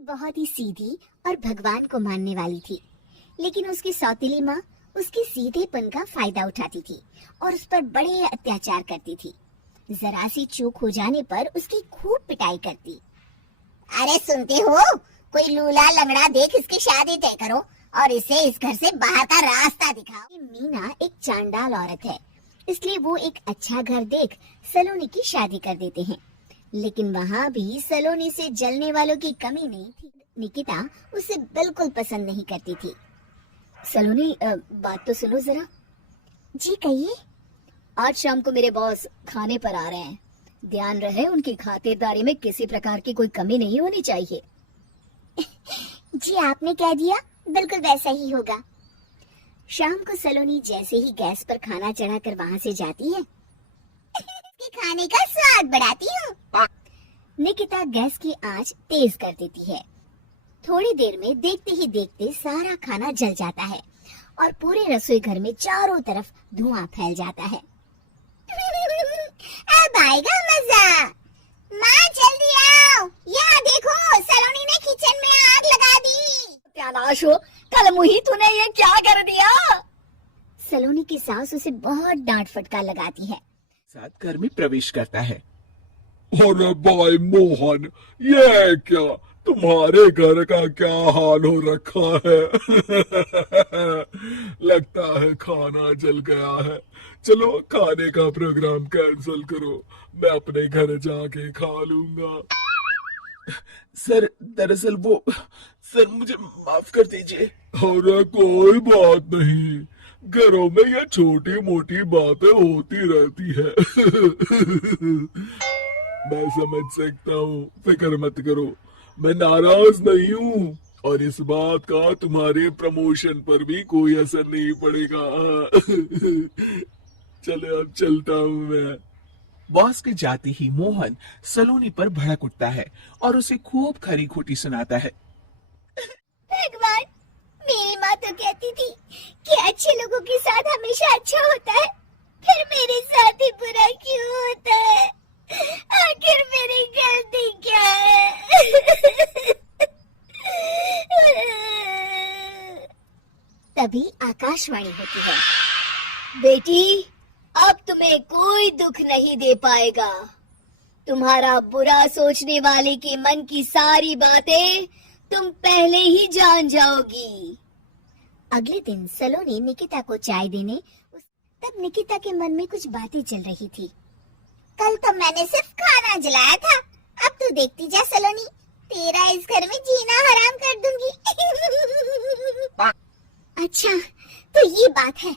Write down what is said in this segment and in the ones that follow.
बहुत ही सीधी और भगवान को मानने वाली थी, लेकिन उसकी सौतेली माँ उसके सीधेपन का फायदा उठाती थी और उस पर बड़े अत्याचार करती थी। जरा सी चूक हो जाने पर उसकी खूब पिटाई करती। अरे सुनते हो, कोई लूला लंगड़ा देख इसकी शादी तय करो और इसे इस घर से बाहर का रास्ता दिखाओ। मीना एक चांडाल औरत है, इसलिए वो एक अच्छा घर देख सलोनी की शादी कर देते हैं। लेकिन वहाँ भी सलोनी से जलने वालों की कमी नहीं थी। निकिता उसे बिल्कुल पसंद नहीं करती थी। सलोनी, बात तो सुनो जरा। जी कहिए। आज शाम को मेरे बॉस खाने पर आ रहे हैं। ध्यान रहे उनकी खातिरदारी में किसी प्रकार की कोई कमी नहीं होनी चाहिए। जी आपने कह दिया, बिल्कुल वैसा ही होगा। शाम को सलोनी जैसे ही गैस पर खाना चढ़ाकर वहाँ से जाती है, खाने का स्वाद बढ़ाती हूँ। निकिता गैस की आंच तेज कर देती है। थोड़ी देर में देखते ही देखते सारा खाना जल जाता है और पूरे रसोई घर में चारों तरफ धुआं फैल जाता है। अब आएगा मजा। माँ जल्दी आओ, यहाँ देखो सलोनी ने किचन में आग लगा दी। त्यानाश हो, कल मुही तूने ये क्या कर दिया? सलोनी की सास उसे बहुत डांट फटकार लगाती है। साथ घर में प्रवेश करता है। अरे भाई मोहन, ये क्या, तुम्हारे घर का क्या हाल हो रखा है? लगता है खाना जल गया है। चलो खाने का प्रोग्राम कैंसिल करो, मैं अपने घर जाके खा लूंगा। सर दरअसल सर मुझे माफ कर दीजिए। अरे कोई बात नहीं, घरों में ये छोटी मोटी बातें होती रहती है। मैं समझ सकता हूँ, फिक्र मत करो, मैं नाराज नहीं हूँ और इस बात का तुम्हारे प्रमोशन पर भी कोई असर नहीं पड़ेगा। चलो अब चलता हूँ मैं। बॉस के जाते ही मोहन सलोनी पर भड़क उठता है और उसे खूब खरी खोटी सुनाता है। भगवान, मेरी माँ तो कहती थी कि अच्छे लोगों के साथ हमेशा अच्छा होता है, फिर मेरे साथ ही बुरा क्यों होता है? आखिर मेरी गलती क्या है? तभी आकाशवाणी होती है। बेटी, अब तुम्हें कोई दुख नहीं दे पाएगा। तुम्हारा बुरा सोचने वाले के मन की सारी बातें तुम पहले ही जान जाओगी। अगले दिन सलोनी निकिता को चाय देने, तब निकिता के मन में कुछ बातें चल रही थी। कल तो मैंने सिर्फ खाना जलाया था, अब तू देखती जा सलोनी, तेरा इस घर में जीना हराम कर दूंगी। अच्छा, तो ये बात है,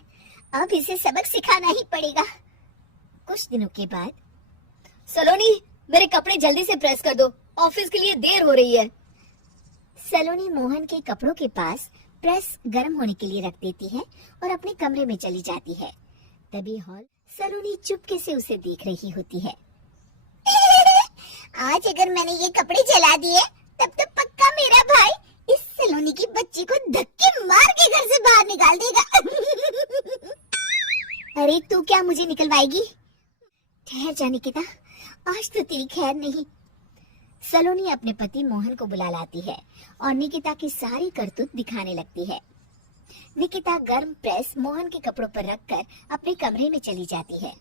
अब इसे सबक सिखाना ही पड़ेगा। कुछ दिनों के बाद, सलोनी मेरे कपड़े जल्दी से प्रेस कर दो, ऑफिस के लिए देर हो रही है। सलोनी मोहन के कपड़ों के पास प्रेस गर्म होने के लिए रख देती है और अपने कमरे में चली जाती है। तभी हॉल सलोनी चुपके से उसे देख रही होती है। आज अगर मैंने ये कपड़े जला दिए, तब तो पक्का मेरा भाई इस सलोनी की बच्ची को धक्के मार के घर से बाहर निकाल देगा। अरे तू क्या मुझे निकलवाएगी? ठहर जा निकिता, आज तो तेरी खैर नहीं। सलोनी अपने पति मोहन को बुला लाती है और निकिता की सारी करतूत दिखाने लगती है। निकिता गर्म प्रेस मोहन के कपड़ों पर रखकर अपने कमरे में चली जाती है।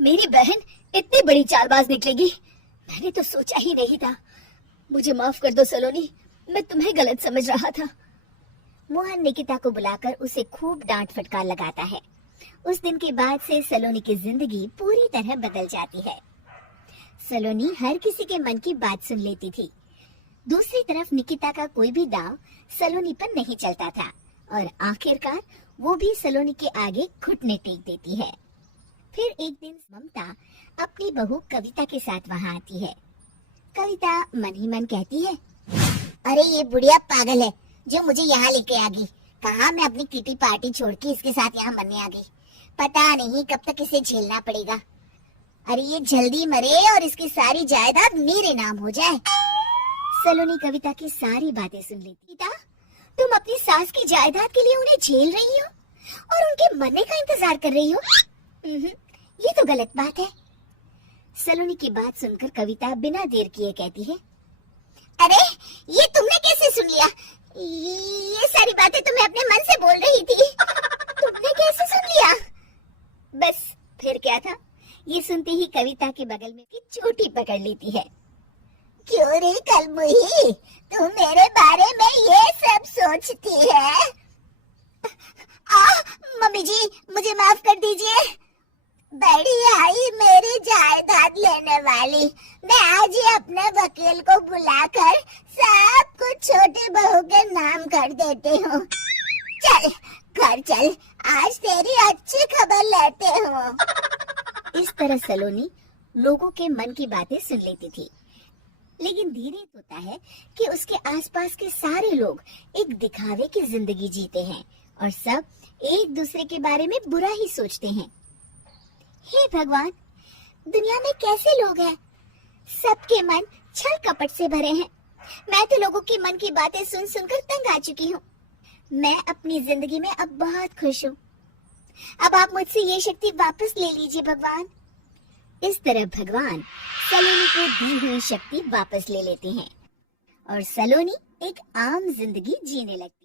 मेरी बहन इतनी बड़ी चालबाज निकलेगी, मैंने तो सोचा ही नहीं था। मुझे माफ कर दो सलोनी, मैं तुम्हें गलत समझ रहा था। मोहन निकिता को बुलाकर उसे खूब डांट फटकार लगाता है। उस दिन के बाद से सलोनी की जिंदगी पूरी तरह बदल जाती है। सलोनी हर किसी के मन की बात सुन लेती थी। दूसरी तरफ निकिता का कोई भी दांव सलोनी पर नहीं चलता था और आखिरकार वो भी सलोनी के आगे घुटने टेक देती है। फिर एक दिन ममता अपनी बहू कविता के साथ वहाँ आती है। कविता मन ही मन कहती है, अरे ये बुढ़िया पागल है जो मुझे यहाँ लेके आ गई। कहा मैं अपनी किटी पार्टी छोड़ के इसके साथ यहाँ मरने आ गई। पता नहीं कब तक इसे झेलना पड़ेगा। अरे ये जल्दी मरे और इसकी सारी जायदाद मेरे नाम हो जाए। सलोनी कविता की सारी बातें सुन लेती। तुम अपनी सास की जायदाद के लिए उन्हें झेल रही हो और उनके मरने का इंतजार कर रही हो? ये तो गलत बात है। सलोनी की बात सुनकर कविता बिना देर किए कहती है, अरे ये तुमने कैसे सुन लिया? ये सारी बातें तो मैं अपने मन से बोल रही थी। तुमने कैसे सुन लिया? बस फिर क्या था, ये सुनते ही कविता के बगल में की चोटी पकड़ लेती है। क्यों रे कलमुही, तू मेरे बारे में ये सब सोचती है? मम्मी जी, मुझे माफ कर दीजिए। बड़ी आई मेरी जायदाद लेने वाली, मैं आज ही अपने वकील को बुलाकर सब कुछ छोटे बहू के नाम कर देती हूँ। चल घर चल, आज तेरी अच्छी खबर लेते हो। इस तरह सलोनी लोगों के मन की बातें सुन लेती थी, लेकिन धीरे होता है कि उसके आसपास के सारे लोग एक दिखावे की जिंदगी जीते हैं और सब एक दूसरे के बारे में बुरा ही सोचते हैं। हे भगवान, दुनिया में कैसे लोग हैं? सबके मन छल कपट से भरे हैं। मैं तो लोगों के मन की बातें सुन सुनकर तंग आ चुकी हूँ। मैं अपनी जिंदगी में अब बहुत खुश हूँ। अब आप मुझसे ये शक्ति वापस ले लीजिए भगवान। इस तरह भगवान सलोनी को दी हुई शक्ति वापस ले लेते हैं और सलोनी एक आम जिंदगी जीने लगती है।